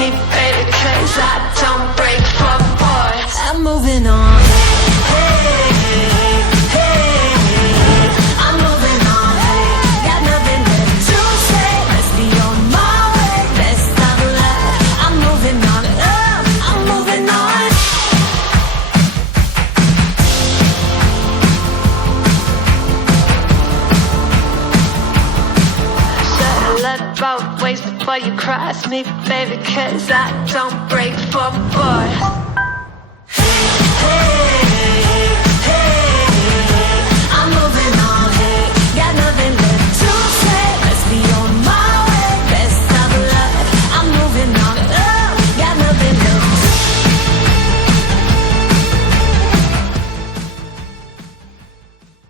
me, baby, 'cause I don't break for boys. I'm moving on. Hey, hey, I'm moving on. Hey, got nothing left to say. Let's be on my way. Best of luck. I'm moving on. I'm moving on. Should've looked both ways before you cross me, baby, 'cause I don't break for boys.